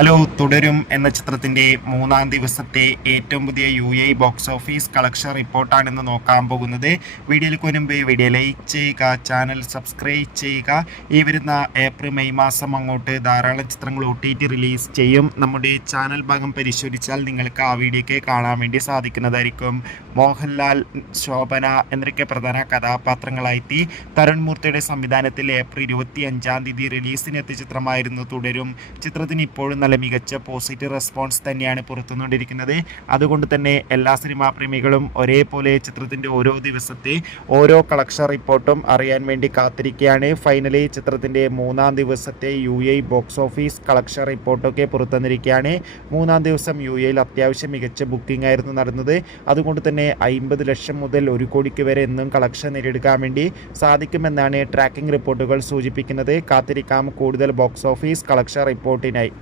Hello തുടരും എന്ന ചിത്രത്തിൻ്റെ മൂന്നാം ദിവസത്തെ ഏറ്റവും പുതിയ ബോക്സ് ഓഫീസ് കളക്ഷൻ റിപ്പോർട്ടാണെന്ന് നോക്കാൻ പോകുന്നത്. വീഡിയോയിലേക്ക് മുൻപ് വീഡിയോ ലൈക്ക് ചെയ്യുക, ചാനൽ സബ്സ്ക്രൈബ് ചെയ്യുക. ഈ വരുന്ന ഏപ്രിൽ മെയ് മാസം അങ്ങോട്ട് ധാരാളം ചിത്രങ്ങൾ OTT റിലീസ് ചെയ്യും. നമ്മുടെ ചാനൽ ഭാഗം പരിശോധിച്ചാൽ നിങ്ങൾക്ക് ആ വീഡിയോയ്ക്ക് കാണാൻ വേണ്ടി സാധിക്കുന്നതായിരിക്കും. മോഹൻലാൽ, ശോഭന എന്നൊക്കെ പ്രധാന കഥാപാത്രങ്ങളായി തരുൺ മൂർത്തിയുടെ സംവിധാനത്തിൽ ഏപ്രിൽ 25 റിലീസിനെത്തിയ ചിത്രമായിരുന്നു തുടരും. ചിത്രത്തിന് ഇപ്പോഴും നല്ല മികച്ച പോസിറ്റീവ് റെസ്പോൺസ് തന്നെയാണ് പുറത്തുകൊണ്ടിരിക്കുന്നത്. അതുകൊണ്ട് തന്നെ എല്ലാ സിനിമാ പ്രേമികളും ഒരേപോലെ ചിത്രത്തിൻ്റെ ഓരോ ദിവസത്തെ ഓരോ കളക്ഷൻ റിപ്പോർട്ടും അറിയാൻ വേണ്ടി കാത്തിരിക്കുകയാണ്. ഫൈനലി ചിത്രത്തിൻ്റെ മൂന്നാം ദിവസത്തെ ബോക്സ് ഓഫീസ് കളക്ഷൻ റിപ്പോർട്ടൊക്കെ പുറത്തുവന്നിരിക്കുകയാണ്. മൂന്നാം ദിവസം അത്യാവശ്യം മികച്ച ബുക്കിംഗ് ആയിരുന്നു നടന്നത്. അതുകൊണ്ട് തന്നെ 50 ലക്ഷം മുതൽ 1 കോടിക്ക് വരെ എന്നും കളക്ഷൻ നേടിയെടുക്കാൻ വേണ്ടി സാധിക്കുമെന്നാണ് ട്രാക്കിംഗ് റിപ്പോർട്ടുകൾ സൂചിപ്പിക്കുന്നത്. കാത്തിരിക്കാം കൂടുതൽ ബോക്സ് ഓഫീസ് കളക്ഷൻ റിപ്പോർട്ടിനായി.